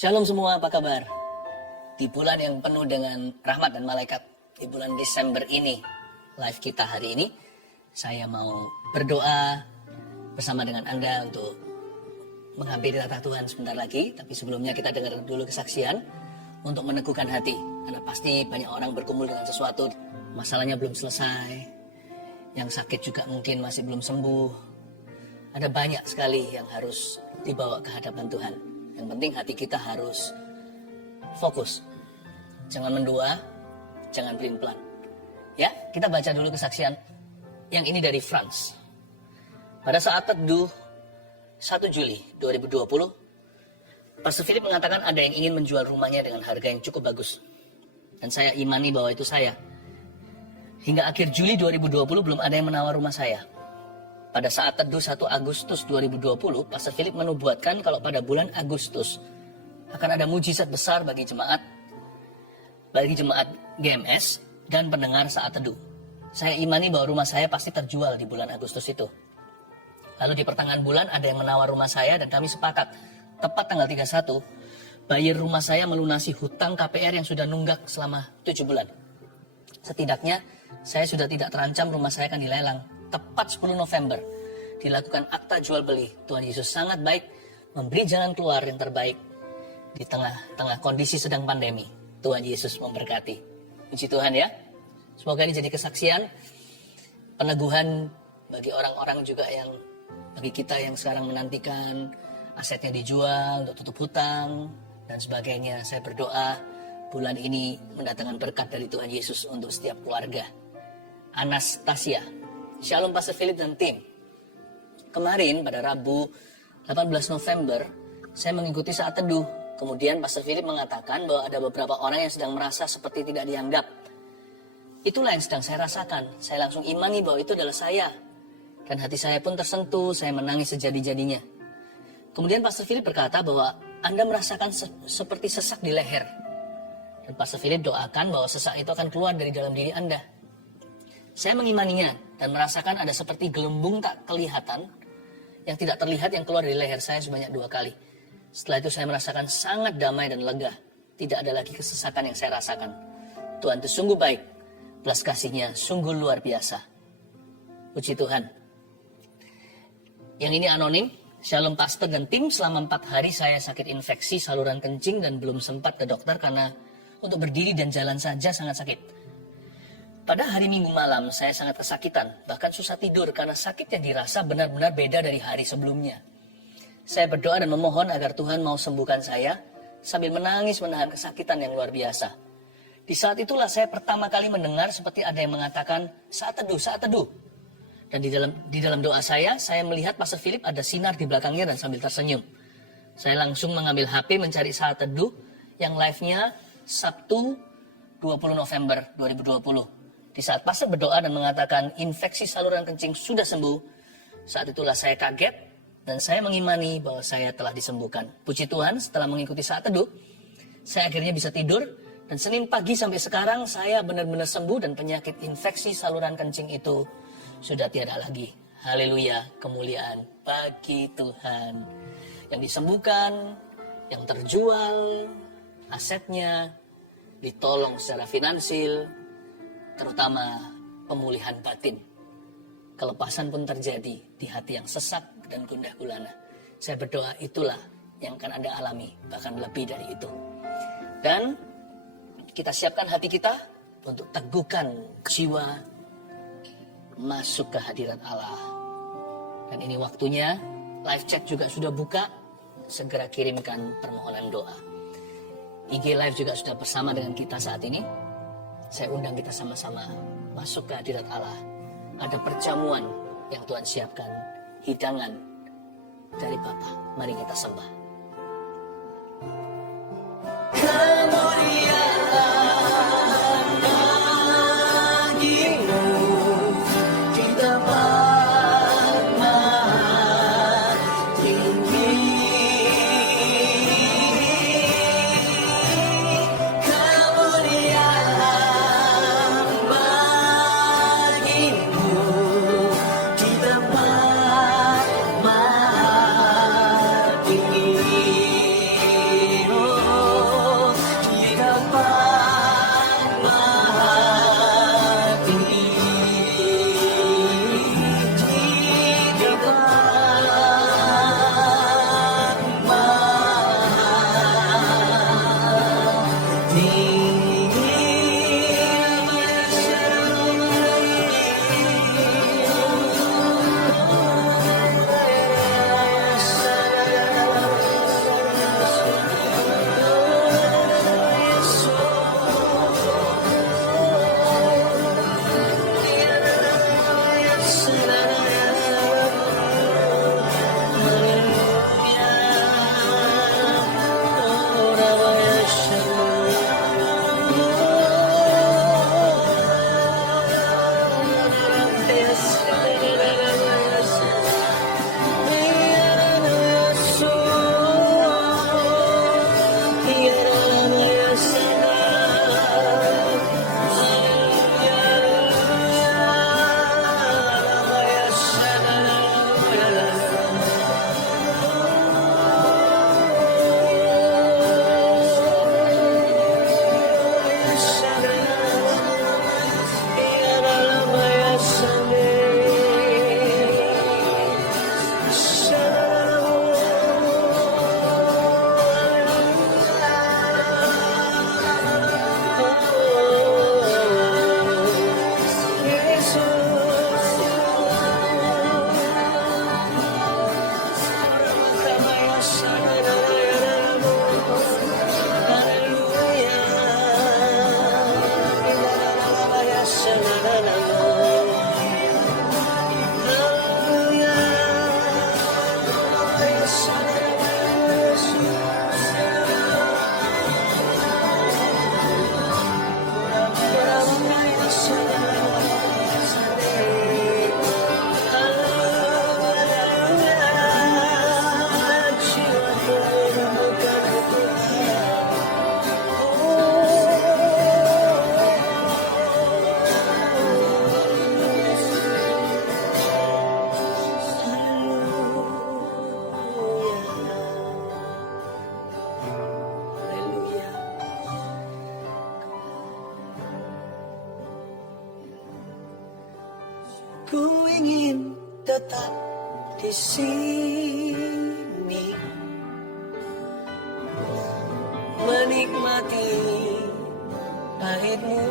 Shalom semua, apa kabar? Di bulan yang penuh dengan rahmat dan malaikat, di bulan Desember ini, live kita hari ini, saya mau berdoa bersama dengan Anda untuk menghampiri tatah Tuhan sebentar lagi. Tapi sebelumnya kita dengar dulu kesaksian untuk meneguhkan hati. Karena pasti banyak orang berkumpul dengan sesuatu, masalahnya belum selesai, yang sakit juga mungkin masih belum sembuh. Ada banyak sekali yang harus dibawa ke hadapan Tuhan. Yang penting hati kita harus fokus. Jangan mendua, jangan pelin-pelan. Ya, kita baca dulu kesaksian. Yang ini dari France. Pada saat teduh 1 Juli 2020, Pastor Philip mengatakan ada yang ingin menjual rumahnya dengan harga yang cukup bagus. Dan saya imani bahwa itu saya. Hingga akhir Juli 2020 belum ada yang menawar rumah saya. Pada saat teduh 1 Agustus 2020, Pastor Philip menubuatkan kalau pada bulan Agustus akan ada mujizat besar bagi jemaat GMS dan pendengar saat teduh. Saya imani bahwa rumah saya pasti terjual di bulan Agustus itu. Lalu di pertengahan bulan ada yang menawar rumah saya dan kami sepakat tepat tanggal 31 buyer rumah saya melunasi hutang KPR yang sudah nunggak selama 7 bulan. Setidaknya saya sudah tidak terancam rumah saya akan dilelang. Tepat 10 November dilakukan akta jual beli. Tuhan Yesus sangat baik, memberi jalan keluar yang terbaik di tengah kondisi sedang pandemi. Tuhan Yesus memberkati. Puji Tuhan ya. Semoga ini jadi kesaksian, peneguhan bagi orang-orang juga bagi kita yang sekarang menantikan asetnya dijual untuk tutup hutang dan sebagainya. Saya berdoa bulan ini mendatangkan berkat dari Tuhan Yesus untuk setiap keluarga. Anastasia. Shalom Pastor Philip dan tim. Kemarin pada Rabu 18 November, saya mengikuti saat teduh. Kemudian Pastor Philip mengatakan bahwa ada beberapa orang yang sedang merasa seperti tidak dianggap. Itulah yang sedang saya rasakan. Saya langsung imani bahwa itu adalah saya. Dan hati saya pun tersentuh, saya menangis sejadi-jadinya. Kemudian Pastor Philip berkata bahwa Anda merasakan seperti sesak di leher. Dan Pastor Philip doakan bahwa sesak itu akan keluar dari dalam diri Anda. Saya mengimaninya dan merasakan ada seperti gelembung tak kelihatan yang tidak terlihat yang keluar dari leher saya sebanyak 2 kali. Setelah itu saya merasakan sangat damai dan lega. Tidak ada lagi kesesakan yang saya rasakan. Tuhan itu sungguh baik. Belas kasihnya sungguh luar biasa. Puji Tuhan. Yang ini anonim. Shalom Pastor dan tim. Selama 4 hari saya sakit infeksi saluran kencing dan belum sempat ke dokter karena untuk berdiri dan jalan saja sangat sakit. Pada hari Minggu malam saya sangat kesakitan, bahkan susah tidur karena sakit yang dirasa benar-benar beda dari hari sebelumnya. Saya berdoa dan memohon agar Tuhan mau sembuhkan saya sambil menangis menahan kesakitan yang luar biasa. Di saat itulah saya pertama kali mendengar seperti ada yang mengatakan saat teduh, saat teduh. Dan di dalam doa saya melihat Pastor Philip ada sinar di belakangnya dan sambil tersenyum. Saya langsung mengambil HP mencari saat teduh yang live-nya Sabtu 20 November 2020. Di saat pastor berdoa dan mengatakan infeksi saluran kencing sudah sembuh, saat itulah saya kaget dan saya mengimani bahwa saya telah disembuhkan. Puji Tuhan, setelah mengikuti saat teduh, saya akhirnya bisa tidur dan Senin pagi sampai sekarang saya benar-benar sembuh dan penyakit infeksi saluran kencing itu sudah tiada lagi. Haleluya, kemuliaan bagi Tuhan. Yang disembuhkan, yang terjual, asetnya ditolong secara finansial, terutama pemulihan batin. Kelepasan pun terjadi di hati yang sesak dan gundah gulana. Saya berdoa itulah yang akan Anda alami, bahkan lebih dari itu. Dan kita siapkan hati kita untuk teguhkan jiwa masuk ke hadirat Allah. Dan ini waktunya, live chat juga sudah buka, segera kirimkan permohonan doa. IG Live juga sudah bersama dengan kita saat ini. Saya undang kita sama-sama masuk ke hadirat Allah. Ada perjamuan yang Tuhan siapkan. Hidangan dari Bapa. Mari kita sembah. Kemuliaan bagimu di tempat maha tinggi. Oh Ku ingin tetap di sini, menikmati pahitmu.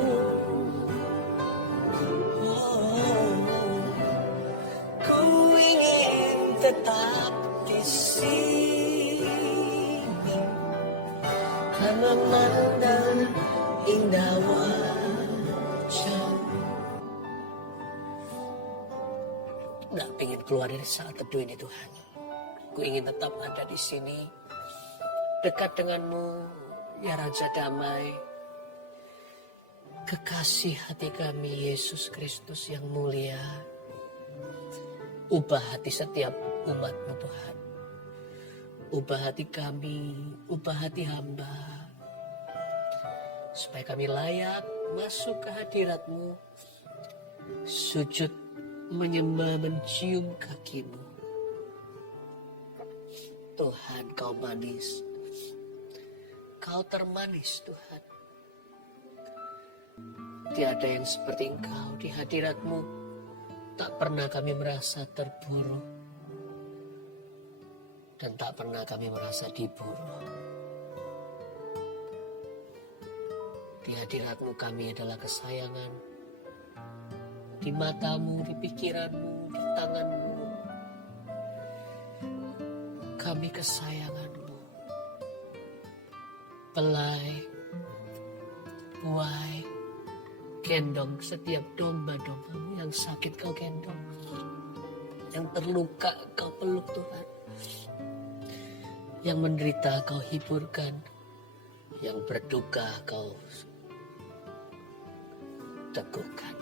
Ku ingin tetap di sini dan memandang indah wajah. Nggak pengen keluar dari saat teduh ini Tuhan. Ku ingin tetap ada di sini, dekat denganmu, ya Raja Damai. Kekasih hati kami Yesus Kristus yang mulia. Ubah hati setiap umat-Mu Tuhan. Ubah hati kami, ubah hati hamba. Supaya kami layak masuk ke hadirat-Mu. Sujud menyembah, mencium kaki-Mu. Tuhan, Kau manis. Kau termanis Tuhan. Tiada yang seperti Engkau di hadirat-Mu. Tak pernah kami merasa terburu. Dan tak pernah kami merasa diburu. Di hadirat-Mu kami adalah kesayangan. Di mata-Mu, di pikiran-Mu, di tangan-Mu. Kami kesayangan-Mu. Pelai, buai, gendong setiap domba-domba-Mu yang sakit Kau gendong. Yang terluka Kau peluk Tuhan. Yang menderita Kau hiburkan. Yang berduka Kau teguhkan.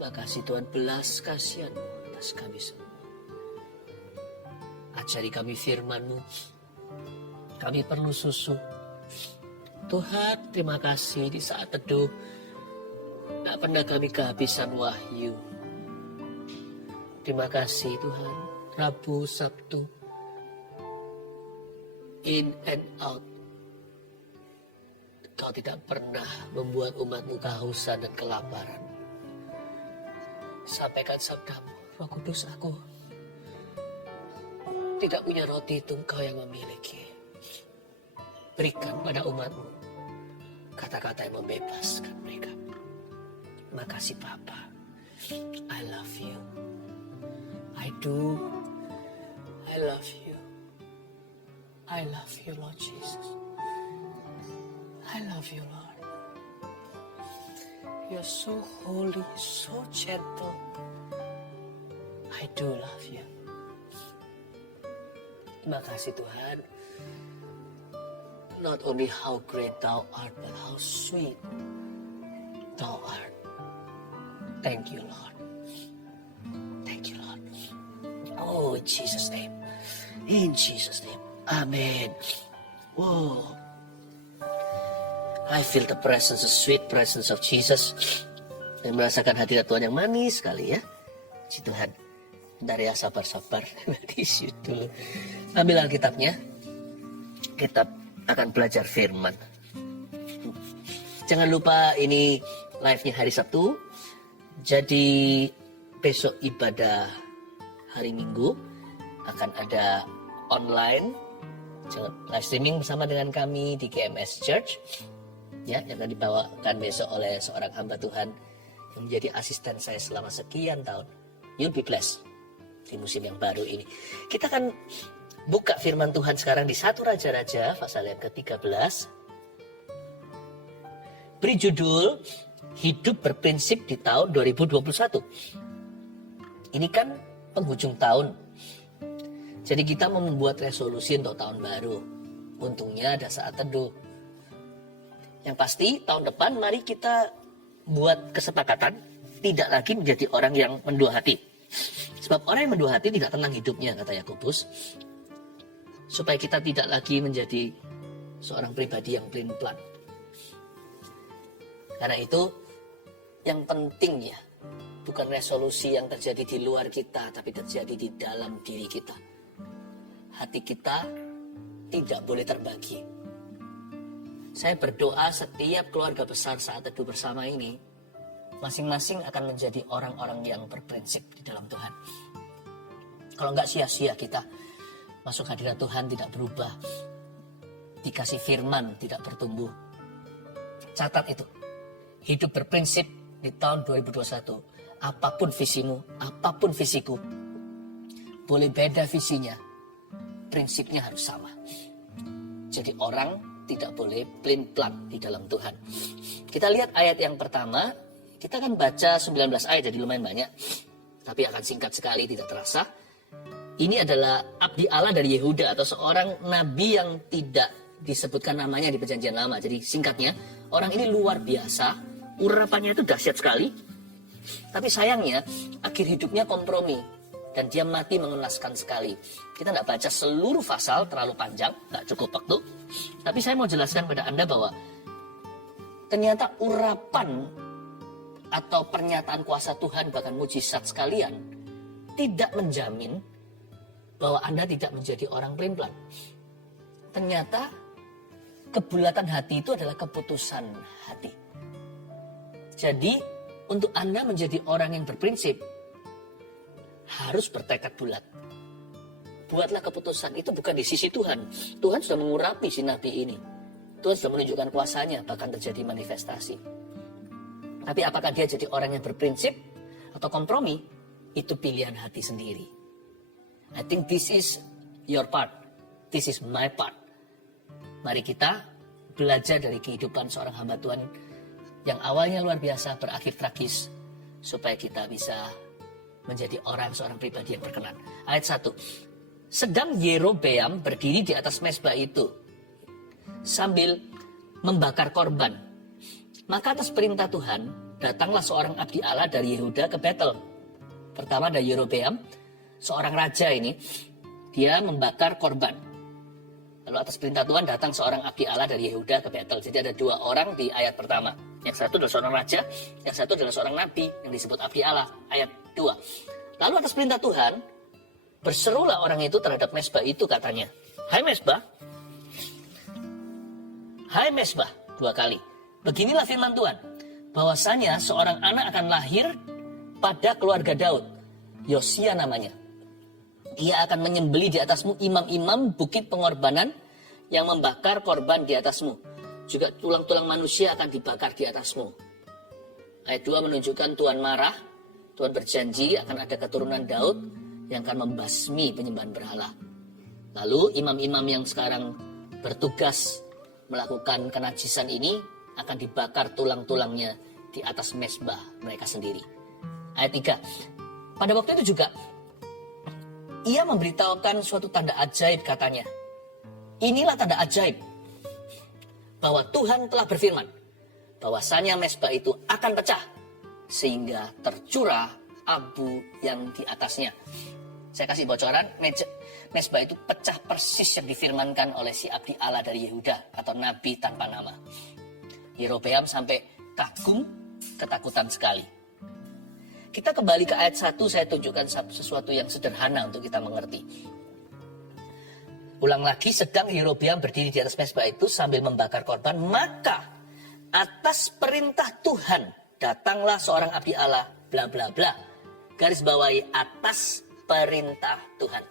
Makasih Tuhan, belas kasihan-Mu atas kami semua. Ajari kami firman-Mu. Kami perlu susu. Tuhan, terima kasih di saat teduh. Tak pernah kami kehabisan wahyu. Terima kasih Tuhan. Rabu, Sabtu. In and out. Kau tidak pernah membuat umat-Mu kehausan dan kelaparan. Sampaikan sabda-Mu, Roh Kudus, aku tidak punya roti, itu Engkau yang memiliki. Berikan pada umat-Mu kata-kata yang membebaskan mereka. Makasih Bapa. I love you. I do. I love you. I love you, Lord Jesus. I love you, Lord. You're so holy, so gentle. I do love you. Terima kasih Tuhan. Not only how great Thou art, but how sweet Thou art. Thank you, Lord. Thank you, Lord. Oh, in Jesus' name. In Jesus' name. Amen. Whoa. I feel the presence, the sweet presence of Jesus. Dan merasakan hadirat Tuhan yang manis sekali ya. Si Tuhan. Dari ya sabar-sabar. Di situ. Ambil Alkitabnya. Kita akan belajar firman. Jangan lupa ini live-nya hari Sabtu. Jadi besok ibadah hari Minggu akan ada online. Jangan live streaming bersama dengan kami di GMS Church. Ya, yang akan dibawakan besok oleh seorang hamba Tuhan yang menjadi asisten saya selama sekian tahun. You'll be blessed di musim yang baru ini. Kita akan buka firman Tuhan sekarang di 1 Raja-Raja pasal yang ke-13. Beri judul Hidup Berprinsip di tahun 2021. Ini kan penghujung tahun. Jadi kita mau membuat resolusi untuk tahun baru. Untungnya ada saat teduh. Yang pasti tahun depan mari kita buat kesepakatan tidak lagi menjadi orang yang mendua hati. Sebab orang yang mendua hati tidak tenang hidupnya, kata Yakobus. Supaya kita tidak lagi menjadi seorang pribadi yang pelin-pelan. Karena itu yang penting ya, bukan resolusi yang terjadi di luar kita, tapi terjadi di dalam diri kita. Hati kita tidak boleh terbagi. Saya berdoa setiap keluarga besar saat teduh bersama ini, masing-masing akan menjadi orang-orang yang berprinsip di dalam Tuhan. Kalau enggak sia-sia kita masuk hadirat Tuhan tidak berubah, dikasih firman tidak bertumbuh. Catat itu, hidup berprinsip di tahun 2021. Apapun visimu, apapun visiku, boleh beda visinya, prinsipnya harus sama. Jadi orang tidak boleh plain-plan di dalam Tuhan. Kita lihat ayat yang pertama, kita akan baca 19 ayat, jadi lumayan banyak, tapi akan singkat sekali, tidak terasa. Ini adalah abdi Allah dari Yehuda, atau seorang nabi yang tidak disebutkan namanya di Perjanjian Lama. Jadi singkatnya, orang ini luar biasa, urapannya itu dahsyat sekali, tapi sayangnya akhir hidupnya kompromi dan dia mati mengenaskan sekali. Kita tidak baca seluruh pasal, terlalu panjang, tidak cukup waktu. Tapi saya mau jelaskan pada Anda bahwa ternyata urapan atau pernyataan kuasa Tuhan, bahkan mujizat sekalian, tidak menjamin bahwa Anda tidak menjadi orang pelin-pelan. Ternyata kebulatan hati itu adalah keputusan hati. Jadi untuk Anda menjadi orang yang berprinsip, harus bertekad bulat. Buatlah keputusan, itu bukan di sisi Tuhan. Tuhan sudah mengurapi si nabi ini. Tuhan sudah menunjukkan kuasanya, bahkan terjadi manifestasi. Tapi apakah dia jadi orang yang berprinsip atau kompromi? Itu pilihan hati sendiri. I think this is your part. This is my part. Mari kita belajar dari kehidupan seorang hamba Tuhan yang awalnya luar biasa, berakhir tragis, supaya kita bisa menjadi seorang pribadi yang berkenan. Ayat 1. Sedang Yerobeam berdiri di atas mezbah itu sambil membakar korban. Maka atas perintah Tuhan, datanglah seorang abdi Allah dari Yehuda ke Betel. Pertama ada Yerobeam, seorang raja ini, dia membakar korban. Lalu atas perintah Tuhan datang seorang abdi Allah dari Yehuda ke Betel. Jadi ada dua orang di ayat pertama. Yang satu adalah seorang raja, yang satu adalah seorang nabi yang disebut abdi Allah. Ayat 2. Lalu atas perintah Tuhan, berserulah orang itu terhadap mezbah itu, katanya, Hai mezbah, hai mezbah, 2 kali. Beginilah firman Tuhan, bahwasanya seorang anak akan lahir pada keluarga Daud, Yosia namanya. Ia akan menyembelih di atasmu imam-imam bukit pengorbanan yang membakar korban di atasmu. Juga tulang-tulang manusia akan dibakar di atasmu. Ayat 2 menunjukkan Tuhan marah. Tuhan berjanji akan ada keturunan Daud yang akan membasmi penyembahan berhala. Lalu imam-imam yang sekarang bertugas melakukan kenajisan ini akan dibakar tulang-tulangnya di atas mezbah mereka sendiri. Ayat 3. Pada waktu itu juga ia memberitahukan suatu tanda ajaib, katanya. Inilah tanda ajaib, bahwa Tuhan telah berfirman, bahwasanya mezbah itu akan pecah, sehingga tercurah abu yang di atasnya. Saya kasih bocoran, mezbah itu pecah persis yang difirmankan oleh si abdi Allah dari Yehuda, atau nabi tanpa nama. Yerobeam sampai kagum, ketakutan sekali. Kita kembali ke ayat 1, saya tunjukkan sesuatu yang sederhana untuk kita mengerti. Ulang lagi, sedang Yerobeam berdiri di atas mezbah itu sambil membakar korban, maka atas perintah Tuhan datanglah seorang abdi Allah, bla bla bla. Garis bawahi, atas perintah Tuhan.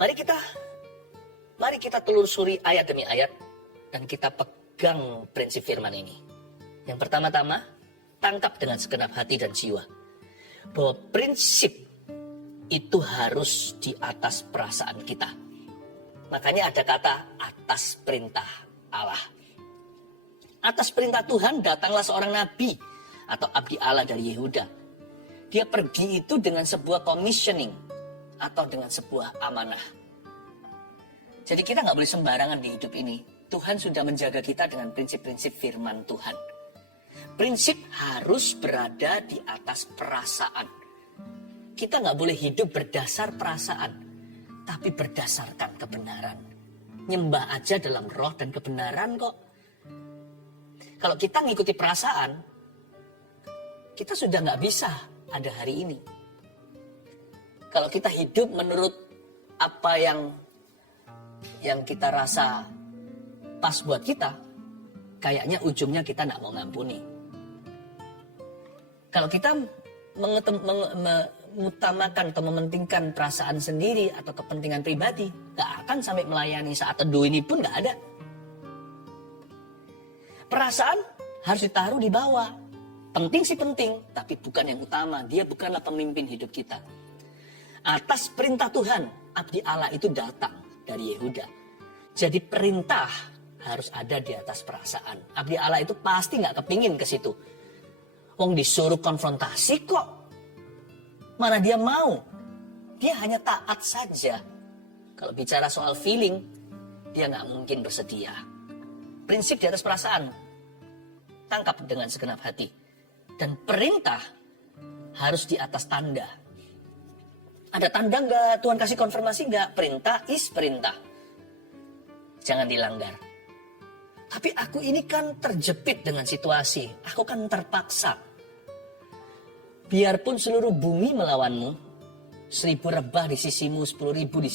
Mari kita telusuri ayat demi ayat dan kita pegang prinsip firman ini. Yang pertama-tama, tangkap dengan segenap hati dan jiwa bahwa prinsip itu harus di atas perasaan kita. Makanya ada kata atas perintah Allah. Atas perintah Tuhan datanglah seorang nabi atau abdi Allah dari Yehuda. Dia pergi itu dengan sebuah commissioning atau dengan sebuah amanah. Jadi kita nggak boleh sembarangan di hidup ini. Tuhan sudah menjaga kita dengan prinsip-prinsip firman Tuhan. Prinsip harus berada di atas perasaan. Kita nggak boleh hidup berdasar perasaan, tapi berdasarkan kebenaran. Nyembah aja dalam roh dan kebenaran kok. Kalau kita ngikuti perasaan, kita sudah nggak bisa ada hari ini. Kalau kita hidup menurut apa yang kita rasa pas buat kita, kayaknya ujungnya kita nggak mau ngampuni. Kalau kita mengutamakan atau mementingkan perasaan sendiri atau kepentingan pribadi, gak akan sampai melayani saat teduh ini pun gak ada. Perasaan harus ditaruh di bawah. Penting sih penting, tapi bukan yang utama. Dia bukanlah pemimpin hidup kita. Atas perintah Tuhan, abdi Allah itu datang dari Yehuda. Jadi perintah harus ada di atas perasaan. Abdi Allah itu pasti gak kepingin ke situ. Wong disuruh konfrontasi kok. Mana dia mau? Dia hanya taat saja. Kalau bicara soal feeling, dia gak mungkin bersedia. Prinsip di atas perasaan. Tangkap dengan segenap hati. Dan perintah harus di atas tanda. Ada tanda nggak? Tuhan kasih konfirmasi nggak? Perintah is perintah. Jangan dilanggar. Tapi aku ini kan terjepit dengan situasi. Aku kan terpaksa. Biarpun seluruh bumi melawanmu, 1000 rebah di sisimu, 10.000 di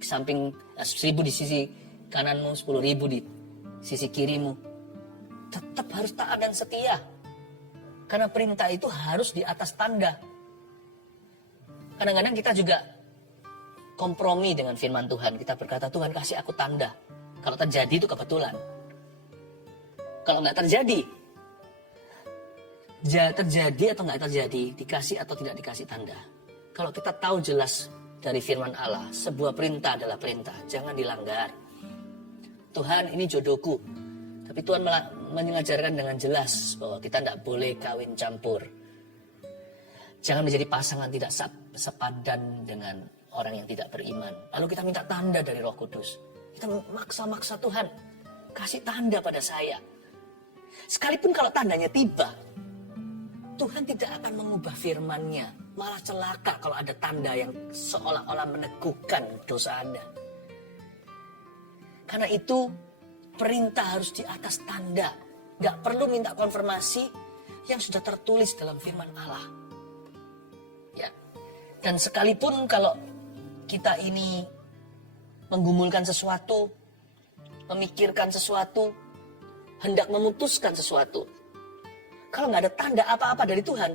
samping, 1000 di sisi kananmu, 10.000 di sisi kirimu. Tetap harus taat dan setia. Karena perintah itu harus di atas tanda. Kadang-kadang kita juga kompromi dengan firman Tuhan. Kita berkata, Tuhan kasih aku tanda. Kalau terjadi itu kebetulan. Kalau nggak terjadi atau nggak terjadi, dikasih atau tidak dikasih tanda. Kalau kita tahu jelas dari firman Allah, sebuah perintah adalah perintah. Jangan dilanggar. Tuhan, ini jodohku. Tapi Tuhan mengajarkan dengan jelas bahwa kita tidak boleh kawin campur. Jangan menjadi pasangan tidak sepadan dengan orang yang tidak beriman. Lalu kita minta tanda dari Roh Kudus. Kita maksa-maksa Tuhan, kasih tanda pada saya. Sekalipun kalau tandanya tiba, Tuhan tidak akan mengubah firman-Nya. Malah celaka kalau ada tanda yang seolah-olah meneguhkan dosa Anda. Karena itu, perintah harus di atas tanda. Gak perlu minta konfirmasi yang sudah tertulis dalam firman Allah. Ya. Dan sekalipun kalau kita ini menggumulkan sesuatu, memikirkan sesuatu, hendak memutuskan sesuatu, kalau gak ada tanda apa-apa dari Tuhan,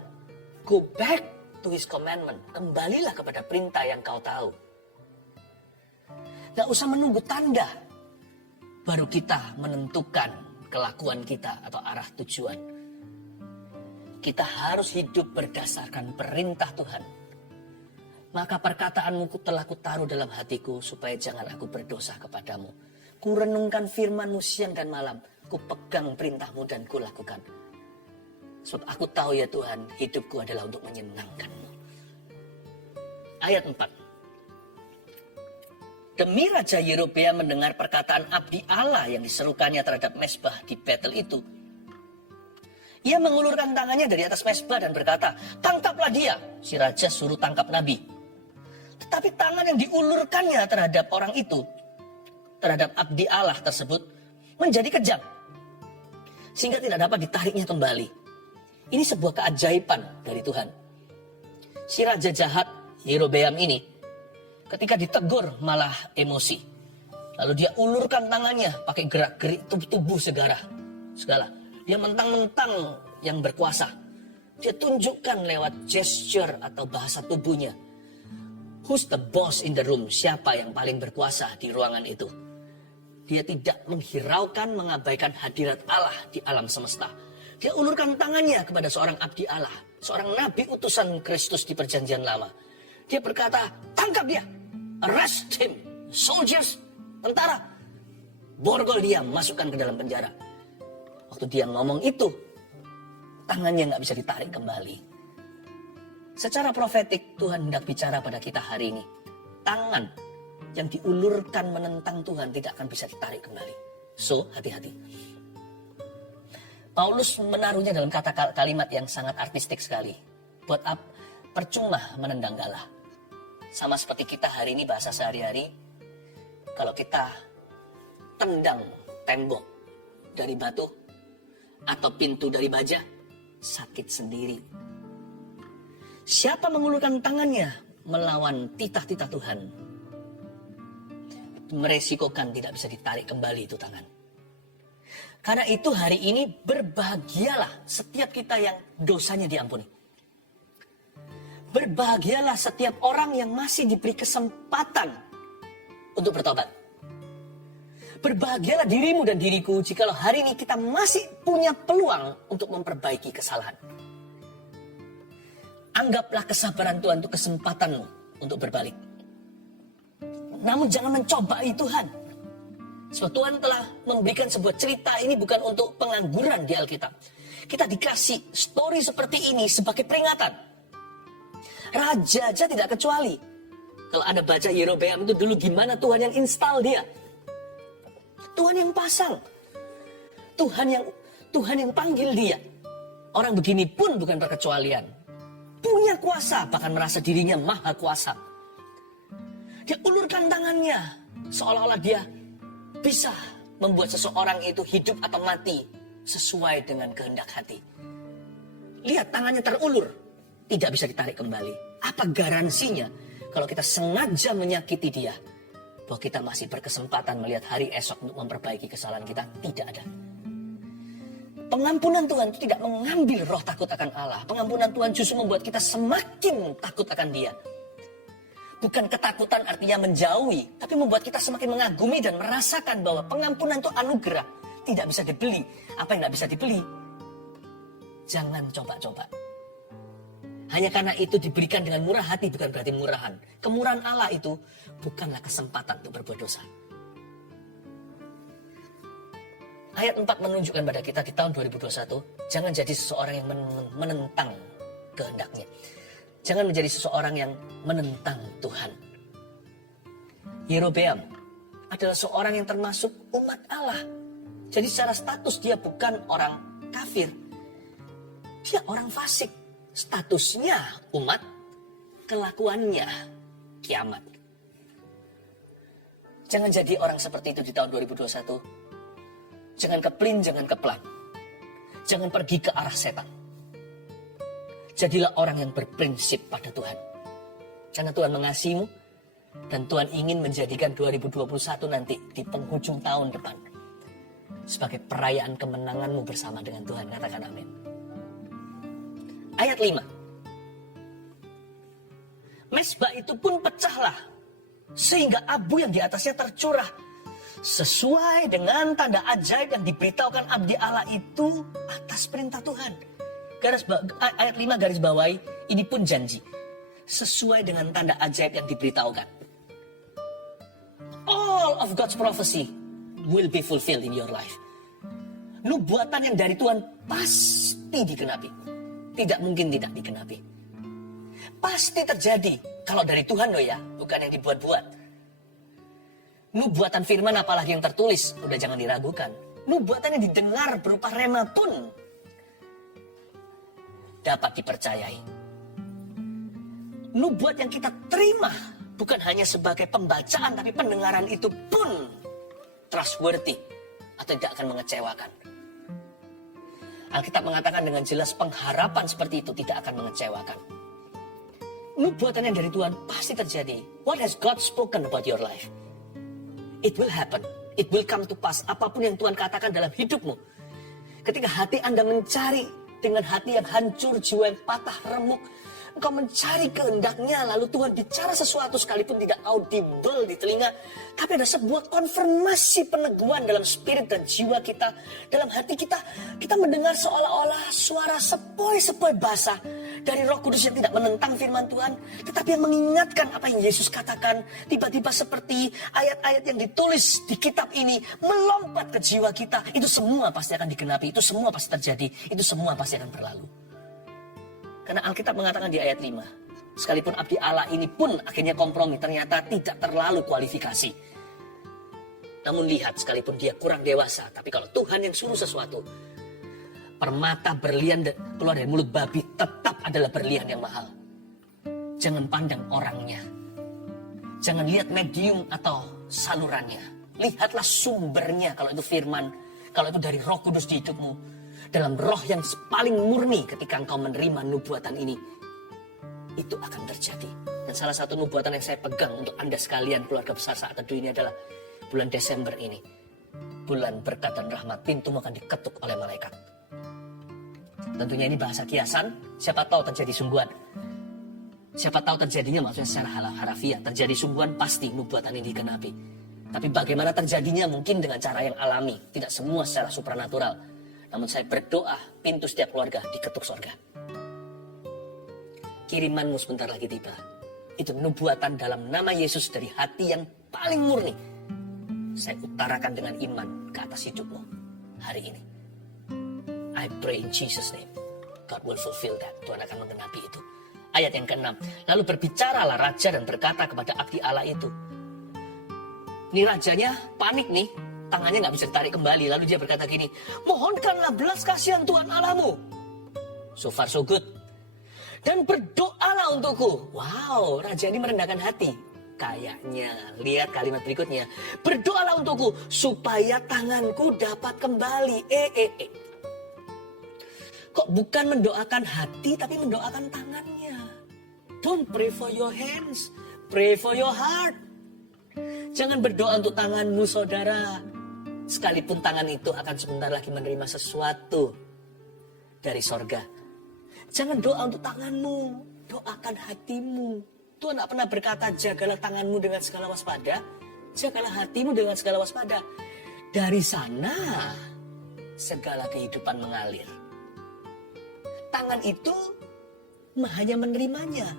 go back to His commandment. Kembalilah kepada perintah yang kau tahu. Gak usah menunggu tanda. Baru kita menentukan kelakuan kita atau arah tujuan. Kita harus hidup berdasarkan perintah Tuhan. Maka perkataanmu telah kutaruh dalam hatiku supaya jangan aku berdosa kepadamu. Ku renungkan firman-Mu siang dan malam. Ku pegang perintah-Mu dan ku lakukan. Sebab aku tahu ya Tuhan, hidupku adalah untuk menyenangkan-Mu. Ayat 4. Demi Raja Yerobeam mendengar perkataan abdi Allah yang diserukannya terhadap mezbah di Betel itu. Ia mengulurkan tangannya dari atas mezbah dan berkata, tangkaplah dia. Si raja suruh tangkap Nabi. Tetapi tangan yang diulurkannya terhadap orang itu, terhadap abdi Allah tersebut, menjadi kejam. Sehingga tidak dapat ditariknya kembali. Ini sebuah keajaiban dari Tuhan. Si raja jahat Yerobeam ini, ketika ditegur malah emosi. Lalu dia ulurkan tangannya pakai gerak-gerik tubuh segala. Dia mentang-mentang yang berkuasa. Dia tunjukkan lewat gesture atau bahasa tubuhnya. Who's the boss in the room? Siapa yang paling berkuasa di ruangan itu? Dia tidak menghiraukan, mengabaikan hadirat Allah di alam semesta. Dia ulurkan tangannya kepada seorang abdi Allah. Seorang nabi utusan Kristus di perjanjian lama. Dia berkata, tangkap dia. Arrest him. Soldiers, tentara. Borgol dia, masukkan ke dalam penjara. Waktu dia ngomong itu, tangannya nggak bisa ditarik kembali. Secara profetik, Tuhan hendak bicara pada kita hari ini. Tangan yang diulurkan menentang Tuhan tidak akan bisa ditarik kembali. So, hati-hati. Paulus menaruhnya dalam kalimat yang sangat artistik sekali. Buat apa? Percuma menendang galah. Sama seperti kita hari ini bahasa sehari-hari, kalau kita tendang tembok dari batu atau pintu dari baja, sakit sendiri. Siapa mengulurkan tangannya melawan titah-titah Tuhan, meresikokan tidak bisa ditarik kembali itu tangan. Karena itu hari ini berbahagialah setiap kita yang dosanya diampuni. Berbahagialah setiap orang yang masih diberi kesempatan untuk bertobat. Berbahagialah dirimu dan diriku jikalau hari ini kita masih punya peluang untuk memperbaiki kesalahan. Anggaplah kesabaran Tuhan untuk kesempatanmu untuk berbalik. Namun jangan mencobai Tuhan. Sebab Tuhan telah memberikan sebuah cerita ini bukan untuk pengangguran di Alkitab. Kita dikasih story seperti ini sebagai peringatan. Raja aja tidak kecuali. Kalau Anda baca Yerobeam itu dulu gimana Tuhan yang install dia. Tuhan yang pasang. Tuhan yang panggil dia. Orang begini pun bukan terkecualian. Punya kuasa, bahkan merasa dirinya maha kuasa. Dia ulurkan tangannya, seolah-olah dia bisa membuat seseorang itu hidup atau mati sesuai dengan kehendak hati. Lihat tangannya terulur, tidak bisa ditarik kembali. Apa garansinya kalau kita sengaja menyakiti dia, bahwa kita masih berkesempatan melihat hari esok untuk memperbaiki kesalahan kita? Tidak ada. Pengampunan Tuhan itu tidak mengambil roh takut akan Allah. Pengampunan Tuhan justru membuat kita semakin takut akan dia. Bukan ketakutan artinya menjauhi, tapi membuat kita semakin mengagumi dan merasakan bahwa pengampunan itu anugerah. Tidak bisa dibeli. Apa yang tidak bisa dibeli? Jangan coba-coba. Hanya karena itu diberikan dengan murah hati bukan berarti murahan. Kemurahan Allah itu bukanlah kesempatan untuk berbuat dosa. Ayat 4 menunjukkan pada kita di tahun 2021, jangan jadi seseorang yang menentang kehendaknya. Jangan menjadi seseorang yang menentang Tuhan. Yerobeam adalah seorang yang termasuk umat Allah. Jadi secara status dia bukan orang kafir. Dia orang fasik. Statusnya umat, kelakuannya kiamat. Jangan jadi orang seperti itu di tahun 2021. Jangan keplin, jangan keplan. Jangan pergi ke arah setan. Jadilah orang yang berprinsip pada Tuhan. Karena Tuhan mengasihimu. Dan Tuhan ingin menjadikan 2021 nanti di penghujung tahun depan sebagai perayaan kemenanganmu bersama dengan Tuhan. Katakan amin. Ayat 5. Mezbah itu pun pecahlah, sehingga abu yang di atasnya tercurah. Sesuai dengan tanda ajaib yang diberitahukan abdi Allah itu atas perintah Tuhan. Ayat 5 garis bawahi, ini pun janji. Sesuai dengan tanda ajaib yang diberitahukan. All of God's prophecy will be fulfilled in your life. Nubuatan yang dari Tuhan pasti digenapi. Tidak mungkin tidak digenapi. Pasti terjadi. Kalau dari Tuhan loh ya, bukan yang dibuat-buat. Nubuatan firman apalagi yang tertulis, udah jangan diragukan. Nubuatan yang didengar berupa rema pun dapat dipercayai. Nubuat yang kita terima bukan hanya sebagai pembacaan, tapi pendengaran itu pun trustworthy atau tidak akan mengecewakan. Alkitab mengatakan dengan jelas pengharapan seperti itu tidak akan mengecewakan. Nubuatan yang dari Tuhan pasti terjadi. What has God spoken about your life? It will happen. It will come to pass. Apapun yang Tuhan katakan dalam hidupmu. Ketika hati Anda mencari dengan hati yang hancur, jiwa yang patah, remuk. Engkau mencari kehendaknya, lalu Tuhan bicara sesuatu sekalipun tidak audible di telinga. Tapi ada sebuah konfirmasi peneguhan dalam spirit dan jiwa kita. Dalam hati kita, kita mendengar seolah-olah suara sepoi-sepoi basah dari Roh Kudus yang tidak menentang firman Tuhan, tetapi yang mengingatkan apa yang Yesus katakan. Tiba-tiba seperti ayat-ayat yang ditulis di kitab ini melompat ke jiwa kita. Itu semua pasti akan digenapi, itu semua pasti terjadi, itu semua pasti akan berlalu. Karena Alkitab mengatakan di ayat 5, sekalipun abdi Allah ini pun akhirnya kompromi, ternyata tidak terlalu kualifikasi. Namun lihat, sekalipun dia kurang dewasa, tapi kalau Tuhan yang suruh sesuatu, permata berlian keluar dari mulut babi tetap adalah berlian yang mahal. Jangan pandang orangnya. Jangan lihat medium atau salurannya. Lihatlah sumbernya, kalau itu firman, kalau itu dari Roh Kudus di hidupmu. Dalam roh yang paling murni ketika engkau menerima nubuatan ini, itu akan terjadi. Dan salah satu nubuatan yang saya pegang untuk Anda sekalian, keluarga besar Saat Teduh ini adalah bulan Desember ini. Bulan berkat dan rahmat, pintumu akan diketuk oleh malaikat. Tentunya ini bahasa kiasan, siapa tahu terjadi sungguhan. Siapa tahu terjadinya maksudnya secara harafiah. Terjadi sungguhan pasti nubuatan ini dikenapi. Tapi bagaimana terjadinya mungkin dengan cara yang alami. Tidak semua secara supranatural. Namun saya berdoa pintu setiap keluarga diketuk surga. Kirimanmu sebentar lagi tiba. Itu nubuatan dalam nama Yesus dari hati yang paling murni. Saya utarakan dengan iman ke atas hidupmu hari ini. I pray in Jesus' name. God will fulfill that. Tuhan akan menggenapi itu. Ayat yang ke-6. Lalu berbicaralah raja dan berkata kepada abdi Allah itu. Ini rajanya panik nih. Tangannya gak bisa ditarik kembali. Lalu dia berkata gini. Mohonkanlah belas kasihan Tuhan Allahmu. So far so good. Dan berdoalah untukku. Wow, raja ini merendahkan hati. Kayaknya, lihat kalimat berikutnya. Berdoalah untukku supaya tanganku dapat kembali. Kok bukan mendoakan hati tapi mendoakan tangannya. Don't pray for your hands. Pray for your heart. Jangan berdoa untuk tanganmu saudara. Sekalipun tangan itu akan sebentar lagi menerima sesuatu dari sorga. Jangan doa untuk tanganmu. Doakan hatimu. Tuhan tak pernah berkata jagalah tanganmu dengan segala waspada. Jagalah hatimu dengan segala waspada. Dari sana segala kehidupan mengalir. Tangan itu hanya menerimanya.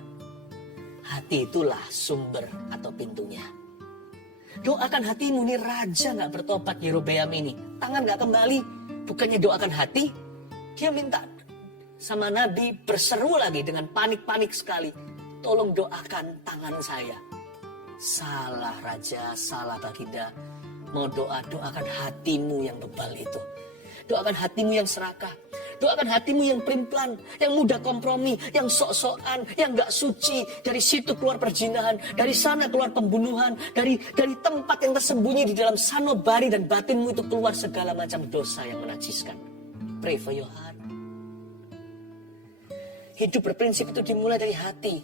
Hati itulah sumber atau pintunya. Doakan hatimu, nih raja gak bertobat Yerobeam ini. Tangan gak kembali. Bukannya doakan hati. Dia minta sama Nabi berseru lagi dengan panik-panik sekali. Tolong doakan tangan saya. Salah raja, salah baginda. Mau doakan hatimu yang bebal itu. Doakan hatimu yang serakah. Doakan hatimu yang pelin-pelan, yang mudah kompromi, yang sok-sokan, yang gak suci. Dari situ keluar perzinahan, dari sana keluar pembunuhan, dari tempat yang tersembunyi di dalam sanubari dan batinmu itu keluar segala macam dosa yang menajiskan. Pray for your heart. Hidup berprinsip itu dimulai dari hati.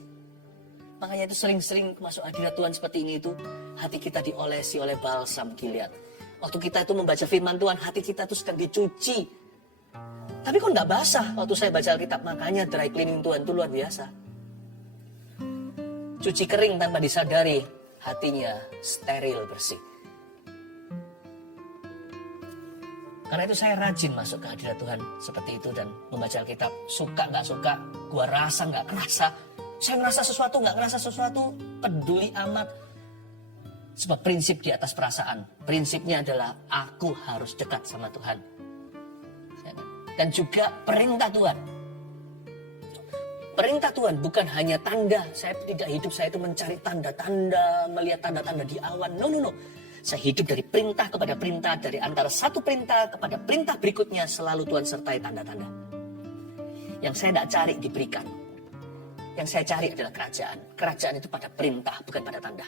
Makanya itu sering-sering masuk hadirat Tuhan seperti ini itu, hati kita diolesi oleh balsam Gilead. Waktu kita itu membaca firman Tuhan, hati kita itu sedang dicuci. Tapi kok enggak basah waktu saya baca Alkitab. Makanya dry cleaning Tuhan itu luar biasa. Cuci kering tanpa disadari, hatinya steril bersih. Karena itu saya rajin masuk ke hadirat Tuhan seperti itu dan membaca Alkitab. Suka nggak suka, gua rasa nggak kerasa. Saya ngerasa sesuatu nggak ngerasa sesuatu, peduli amat. Sebab prinsip di atas perasaan. Prinsipnya adalah aku harus dekat sama Tuhan. Dan juga perintah Tuhan. Perintah Tuhan bukan hanya tanda. Saya tidak hidup, saya itu mencari tanda-tanda, melihat tanda-tanda di awan. No. Saya hidup dari perintah kepada perintah, dari antara satu perintah kepada perintah berikutnya, selalu Tuhan sertai tanda-tanda. Yang saya tidak cari diberikan. Yang saya cari adalah kerajaan. Kerajaan itu pada perintah, bukan pada tanda.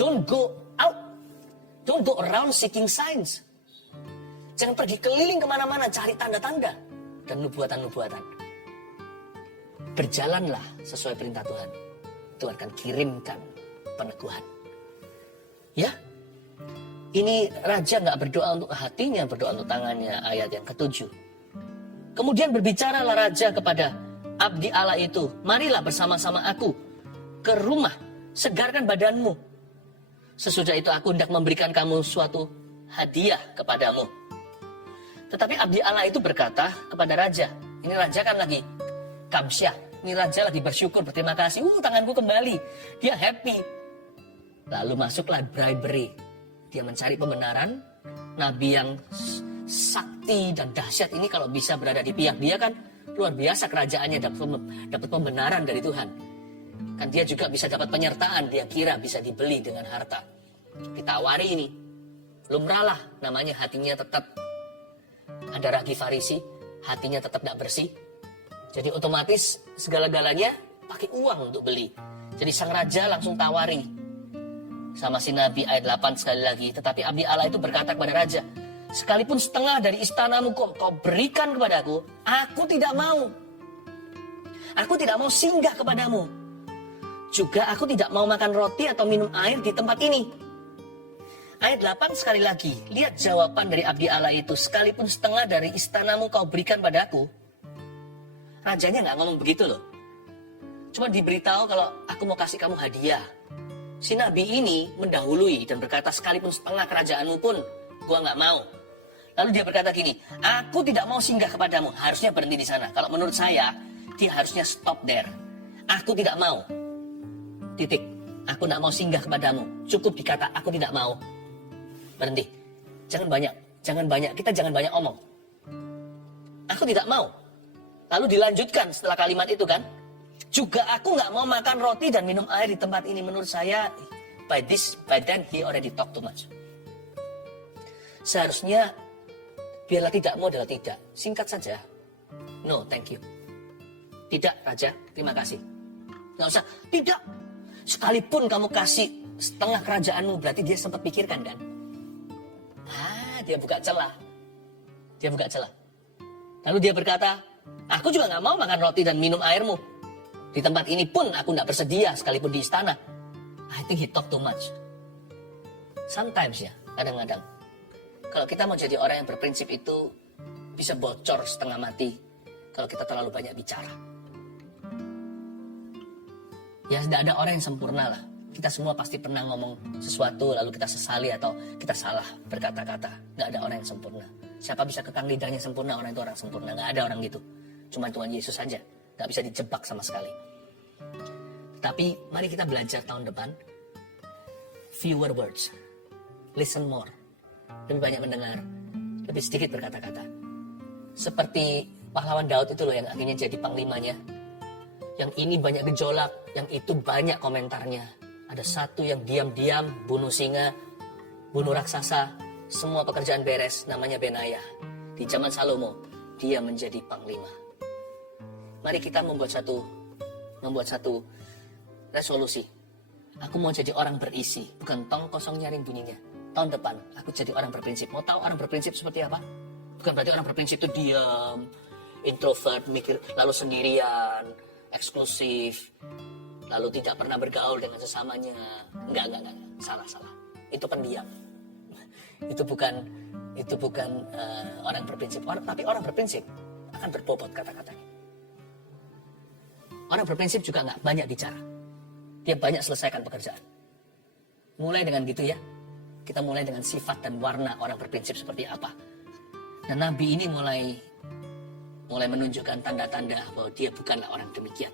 Don't go out. Don't go around seeking signs. Jangan pergi keliling kemana-mana cari tanda-tanda dan nubuatan-nubuatan. Berjalanlah sesuai perintah Tuhan. Tuhan akan kirimkan peneguhan. Ya, ini raja nggak berdoa untuk hatinya, berdoa untuk tangannya. Ayat yang ke-7. Kemudian berbicaralah raja kepada abdi Allah itu. Marilah bersama-sama aku ke rumah, segarkan badanmu. Sesudah itu aku hendak memberikan kamu suatu hadiah kepadamu. Tetapi abdi Allah itu berkata kepada raja. Ini raja kan lagi kamsyah. Ini raja lagi bersyukur, berterima kasih. Tanganku kembali. Dia happy. Lalu masuklah bribery. Dia mencari pembenaran. Nabi yang sakti dan dahsyat ini kalau bisa berada di pihak dia kan luar biasa kerajaannya dapat pembenaran dari Tuhan. Kan dia juga bisa dapat penyertaan. Dia kira bisa dibeli dengan harta. Ditawari ini. Lumrahlah namanya, hatinya tetap ada ragi Farisi, hatinya tetap tidak bersih. Jadi otomatis segala-galanya pakai uang untuk beli. Jadi sang raja langsung tawari sama si Nabi ayat 8 sekali lagi. Tetapi abdi Allah itu berkata kepada raja, sekalipun setengah dari istanamu kau berikan kepadaku, aku tidak mau. Aku tidak mau singgah kepadamu. Juga aku tidak mau makan roti atau minum air di tempat ini. Ayat 8 sekali lagi, lihat jawaban dari abdi Allah itu. Sekalipun setengah dari istanamu kau berikan padaku. Rajanya nggak ngomong begitu loh. cuma diberitahu kalau aku mau kasih kamu hadiah. Si nabi ini mendahului dan berkata, sekalipun setengah kerajaanmu pun gua nggak mau. Lalu dia berkata gini, aku tidak mau singgah kepadamu. Harusnya berhenti di sana. Kalau menurut saya, dia harusnya stop there. Aku tidak mau. Titik. Aku tidak mau singgah kepadamu. Cukup dikata aku tidak mau. Berhenti. Jangan banyak. Kita jangan banyak omong. Aku tidak mau. Lalu dilanjutkan setelah kalimat itu kan. Juga aku nggak mau makan roti dan minum air di tempat ini. Menurut saya, by then he already talk too much. Seharusnya, biarlah tidakmu adalah tidak. Singkat saja. No, thank you. Tidak, Raja. Terima kasih. Nggak usah. Tidak. Sekalipun kamu kasih setengah kerajaanmu, berarti dia sempat pikirkan kan? Dia buka celah. Lalu dia berkata, aku juga nggak mau makan roti dan minum airmu. Di tempat ini pun aku tidak bersedia, sekalipun di istana. I think he talk too much. Sometimes ya, kadang-kadang. Kalau kita mau jadi orang yang berprinsip itu, bisa bocor setengah mati kalau kita terlalu banyak bicara. Ya, tidak ada orang yang sempurna lah. Kita semua pasti pernah ngomong sesuatu, lalu kita sesali atau kita salah berkata-kata. Tidak ada orang yang sempurna. Siapa bisa kekang lidahnya sempurna, orang itu orang sempurna. Tidak ada orang gitu. Cuma Tuhan Yesus saja. Tidak bisa dijebak sama sekali. Tapi mari kita belajar tahun depan. Fewer words. Listen more. Lebih banyak mendengar. Lebih sedikit berkata-kata. Seperti pahlawan Daud itu loh yang akhirnya jadi panglimanya. Yang ini banyak gejolak. Yang itu banyak komentarnya. Ada satu yang diam-diam bunuh singa. Bunuh raksasa. Semua pekerjaan beres. Namanya Benaya. Di zaman Salomo. Dia menjadi panglima. Mari kita membuat satu resolusi. Aku mau jadi orang berisi, bukan tong kosong nyaring bunyinya. Tahun depan, aku jadi orang berprinsip. Mau tahu orang berprinsip seperti apa? Bukan berarti orang berprinsip itu diam, introvert, mikir, lalu sendirian, eksklusif, lalu tidak pernah bergaul dengan sesamanya. Enggak. Salah. Itu pendiam. Itu bukan orang berprinsip. Tapi orang berprinsip akan berbobot kata-katanya. Orang berprinsip juga nggak banyak bicara. Dia banyak selesaikan pekerjaan. Mulai dengan gitu ya. Kita mulai dengan sifat dan warna orang berprinsip seperti apa. Dan Nabi ini mulai menunjukkan tanda-tanda bahwa dia bukanlah orang demikian.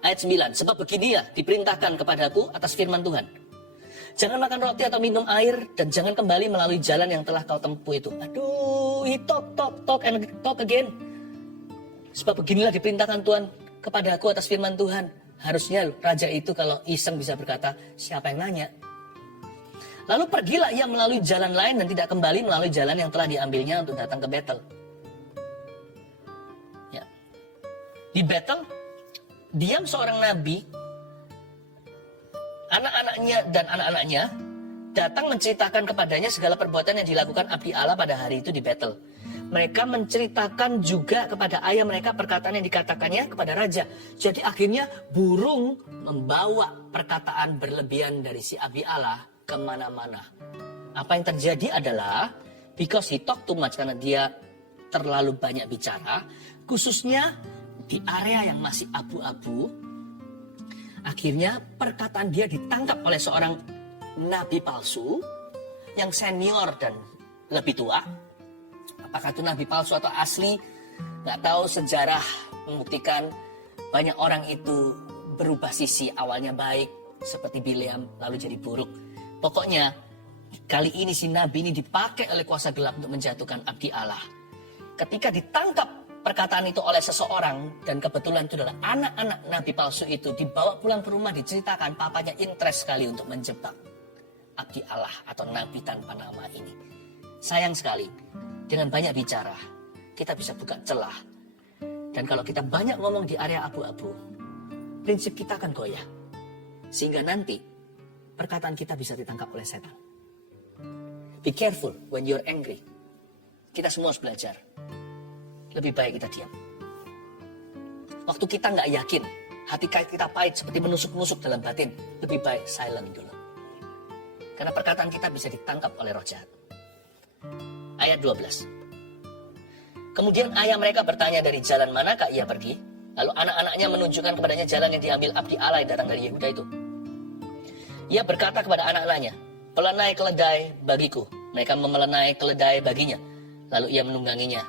Ayat 9. Sebab begini ya diperintahkan kepadaku atas firman Tuhan. Jangan makan roti atau minum air dan jangan kembali melalui jalan yang telah kau tempuh itu. Aduh, he talk and talk again. Sebab beginilah diperintahkan Tuhan kepadaku atas firman Tuhan. Harusnya raja itu kalau iseng bisa berkata, siapa yang nanya? Lalu pergilah ia melalui jalan lain dan tidak kembali melalui jalan yang telah diambilnya untuk datang ke Betel. Ya. Di Betel, diam seorang nabi, anak-anaknya dan anak-anaknya datang menceritakan kepadanya segala perbuatan yang dilakukan abdi Allah pada hari itu di Betel. Mereka menceritakan juga kepada ayah mereka perkataan yang dikatakannya kepada raja. Jadi akhirnya burung membawa perkataan berlebihan dari si abdi Allah kemana-mana. Apa yang terjadi adalah because he talk too much, karena dia terlalu banyak bicara, khususnya di area yang masih abu-abu. Akhirnya perkataan dia ditangkap oleh seorang nabi palsu yang senior dan lebih tua. Apakah itu nabi palsu atau asli? Nggak tahu, sejarah membuktikan banyak orang itu berubah sisi. Awalnya baik seperti Bileam lalu jadi buruk. Pokoknya kali ini si nabi ini dipakai oleh kuasa gelap untuk menjatuhkan abdi Allah. Ketika ditangkap perkataan itu oleh seseorang, dan kebetulan itu adalah anak-anak nabi palsu itu, dibawa pulang ke rumah, diceritakan papanya interest sekali untuk menjebak abdi Allah atau nabi tanpa nama ini. Sayang sekali, dengan banyak bicara, kita bisa buka celah. Dan kalau kita banyak ngomong di area abu-abu, prinsip kita akan goyah. Sehingga nanti, perkataan kita bisa ditangkap oleh setan. Be careful when you're angry. Kita semua harus belajar. Lebih baik kita diam. Waktu kita nggak yakin, hati kita pahit seperti menusuk-nusuk dalam batin, lebih baik silent dulu. Karena perkataan kita bisa ditangkap oleh roh jahat. Ayat 12. Kemudian ayah mereka bertanya, dari jalan manakah ia pergi? Lalu anak-anaknya menunjukkan kepadanya jalan yang diambil abdi Allah yang datang dari Yehuda itu. Ia berkata kepada anak-anaknya, "Pelenai keledai bagiku." Mereka memelenai keledai baginya. Lalu ia menungganginya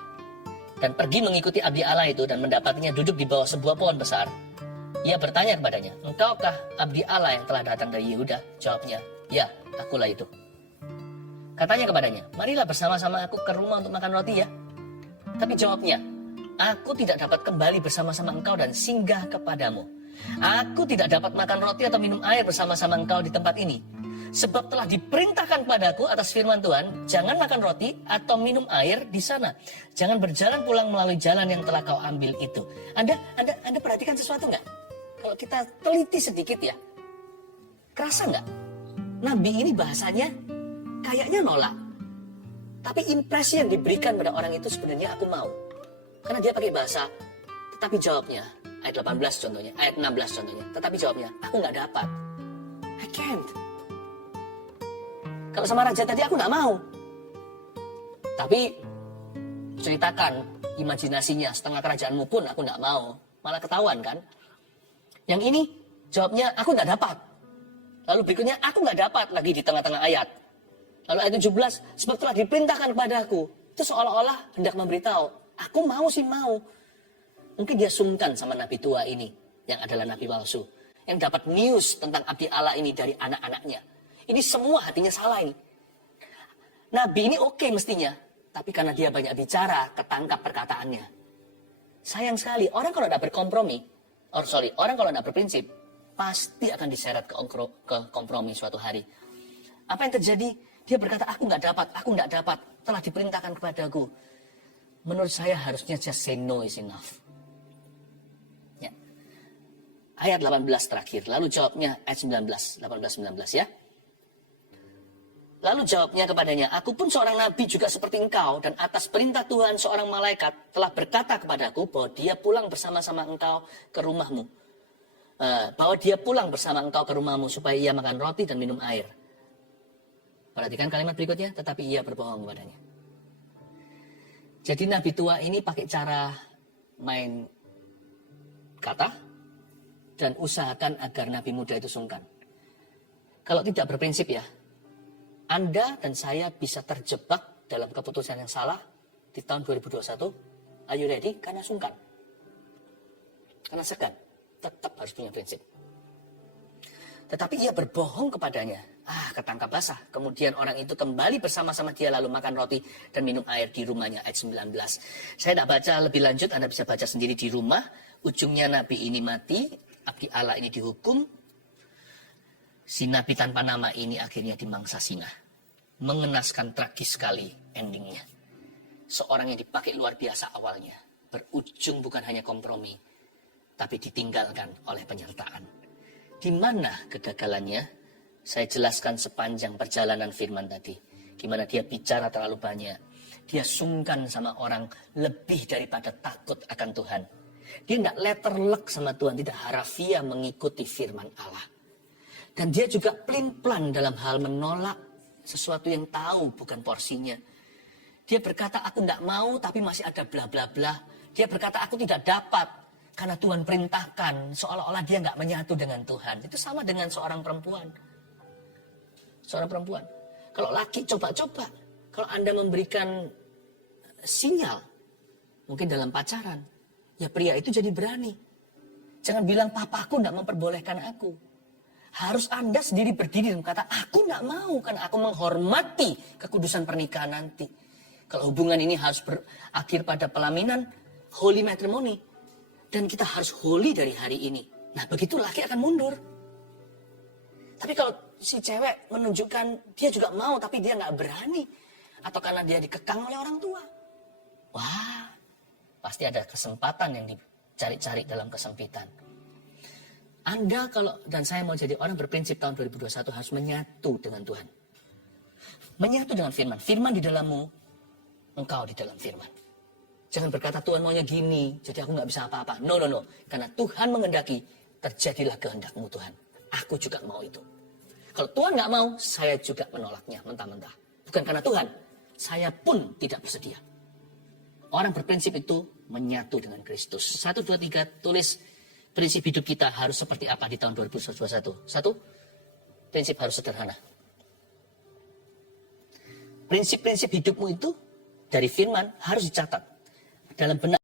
dan pergi mengikuti abdi Allah itu dan mendapatinya duduk di bawah sebuah pohon besar. Ia bertanya kepadanya, "Engkaukah abdi Allah yang telah datang dari Yehuda?" Jawabnya, "Ya, akulah itu." Katanya kepadanya, "Marilah bersama-sama aku ke rumah untuk makan roti ya." Tapi jawabnya, "Aku tidak dapat kembali bersama-sama engkau dan singgah kepadamu. Aku tidak dapat makan roti atau minum air bersama-sama engkau di tempat ini. Sebab telah diperintahkan padaku atas firman Tuhan, jangan makan roti atau minum air di sana. Jangan berjalan pulang melalui jalan yang telah kau ambil itu." Anda perhatikan sesuatu nggak? Kalau kita teliti sedikit ya, kerasa nggak? Nabi ini bahasanya kayaknya nolak. Tapi impresi yang diberikan pada orang itu sebenarnya aku mau. Karena dia pakai bahasa, tetapi jawabnya, ayat 18 contohnya, ayat 16 contohnya. Tetapi jawabnya, aku nggak dapat. I can't. Kalau sama raja tadi aku nggak mau. Tapi ceritakan imajinasinya, setengah kerajaanmu pun aku nggak mau. Malah ketahuan kan. Yang ini jawabnya aku nggak dapat. Lalu berikutnya aku nggak dapat lagi di tengah-tengah ayat. Lalu ayat 17, sebab telah diperintahkan kepadaku. Itu seolah-olah hendak memberitahu, aku mau sih mau. Mungkin dia sungkan sama nabi tua ini, yang adalah nabi palsu. Yang dapat news tentang abdi Allah ini dari anak-anaknya. Ini semua hatinya salah ini. Nabi ini oke mestinya. Tapi karena dia banyak bicara, ketangkap perkataannya. Sayang sekali, orang kalau tidak berkompromi, orang kalau tidak berprinsip, pasti akan diseret ke kompromi suatu hari. Apa yang terjadi? Dia berkata, aku nggak dapat, telah diperintahkan kepadaku. Menurut saya harusnya just say no is enough. Ya. Ayat 18 terakhir, lalu jawabnya ayat 19, 18-19 ya. Lalu jawabnya kepadanya, aku pun seorang nabi juga seperti engkau, dan atas perintah Tuhan seorang malaikat telah berkata kepadaku bahwa dia pulang bersama-sama engkau ke rumahmu. Supaya ia makan roti dan minum air. Perhatikan kalimat berikutnya, tetapi ia berbohong kepadanya. Jadi nabi tua ini pakai cara main kata dan usahakan agar nabi muda itu sungkan. Kalau tidak berprinsip ya, Anda dan saya bisa terjebak dalam keputusan yang salah di tahun 2021. Are you ready? Karena sungkan. Karena segan. Tetap harus punya prinsip. Tetapi ia berbohong kepadanya. Ketangkap basah. Kemudian orang itu kembali bersama-sama dia lalu makan roti dan minum air di rumahnya. Ayat 19. Saya tidak baca lebih lanjut. Anda bisa baca sendiri di rumah. Ujungnya nabi ini mati. Abdi Allah ini dihukum. Si nabi tanpa nama ini akhirnya dimangsa singa. Mengenaskan tragis sekali endingnya. Seorang yang dipakai luar biasa awalnya. Berujung bukan hanya kompromi. Tapi ditinggalkan oleh penyertaan. Di mana kegagalannya? Saya jelaskan sepanjang perjalanan firman tadi. Gimana dia bicara terlalu banyak. Dia sungkan sama orang lebih daripada takut akan Tuhan. Dia tidak letterlek sama Tuhan. Tidak harafiah mengikuti firman Allah. Dan dia juga pelin-pelan dalam hal menolak sesuatu yang tahu bukan porsinya. Dia berkata, aku tidak mau tapi masih ada bla bla bla. Dia berkata, aku tidak dapat karena Tuhan perintahkan. Seolah-olah dia nggak menyatu dengan Tuhan. Itu sama dengan seorang perempuan. Seorang perempuan. Kalau laki coba-coba. Kalau Anda memberikan sinyal. Mungkin dalam pacaran. Ya pria itu jadi berani. Jangan bilang papaku tidak memperbolehkan aku. Harus Anda sendiri berdiri dan berkata, aku tidak mau karena aku menghormati kekudusan pernikahan nanti. Kalau hubungan ini harus berakhir pada pelaminan, holy matrimony. Dan kita harus holy dari hari ini. Nah begitu laki akan mundur. Tapi kalau si cewek menunjukkan dia juga mau tapi dia nggak berani. Atau karena dia dikekang oleh orang tua. Wah, pasti ada kesempatan yang dicari-cari dalam kesempitan. Anda dan saya mau jadi orang berprinsip tahun 2021 harus menyatu dengan Tuhan. Menyatu dengan firman. Firman di dalammu, engkau di dalam firman. Jangan berkata Tuhan maunya gini, jadi aku nggak bisa apa-apa. No. Karena Tuhan menghendaki, terjadilah kehendakmu Tuhan. Aku juga mau itu. Kalau Tuhan nggak mau, saya juga menolaknya mentah-mentah. Bukan karena Tuhan, saya pun tidak bersedia. Orang berprinsip itu menyatu dengan Kristus. 1, 2, 3, tulis prinsip hidup kita harus seperti apa di tahun 2021. 1, prinsip harus sederhana. Prinsip-prinsip hidupmu itu dari firman harus dicatat dalam benak